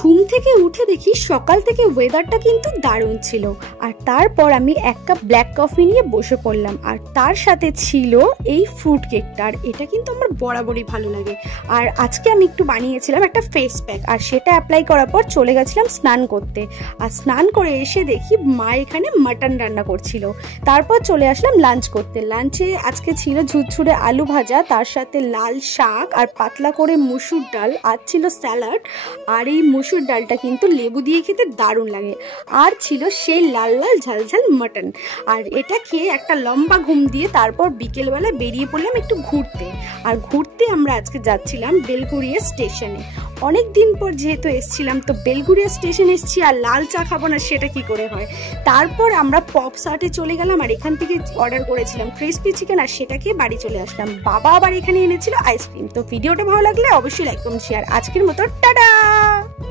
ঘুম থেকে উঠে দেখি সকাল থেকে ওয়েদারটা কিন্তু দারুণ ছিল। আর তারপর আমি এক কাপ ব্ল্যাক কফি নিয়ে বসে পড়লাম, আর তার সাথে ছিল এই ফ্রুট কেকটা। আর এটা কিন্তু আমার বরাবরই ভালো লাগে। আর আজকে আমি একটু বানিয়েছিলাম একটা ফেস প্যাক, আর সেটা অ্যাপ্লাই করার পর চলে গেছিলাম স্নান করতে। আর স্নান করে এসে দেখি মা এখানে মাটন রান্না করছিল। তারপর চলে আসলাম লাঞ্চ করতে। লাঞ্চে আজকে ছিল ঝুরঝুরে আলু ভাজা, তার সাথে লাল শাক আর পাতলা করে মুসুর ডাল, আর ছিল স্যালাড। আর এই মুসুর ডালটা কিন্তু লেবু দিয়ে খেতে দারুণ লাগে। আর ছিল সেই লাল লাল ঝাল ঝাল মাটন। আর এটা খেয়ে একটা লম্বা ঘুম দিয়ে তারপর বিকেলবেলা বেরিয়ে পড়লাম একটু ঘুরতে। আর ঘুরতে আমরা আজকে যাচ্ছিলাম বেলঘরিয়া স্টেশনে। অনেক দিন পর যেহেতু এসছিলাম, তো বেলঘরিয়া স্টেশন এসছি, আর লাল চা খাবো না সেটা কি করে হয়। তারপর আমরা পপসার্টে চলে গেলাম, আর এখান থেকে অর্ডার করেছিলাম ক্রিসপি চিকেন, আর সেটা খেয়ে বাড়ি চলে আসলাম। বাবা আবার এখানে এনেছিল আইসক্রিম। তো ভিডিওটা ভালো লাগলে অবশ্যই লাইক কমেন্ট শেয়ার। আজকের মতো টাটা।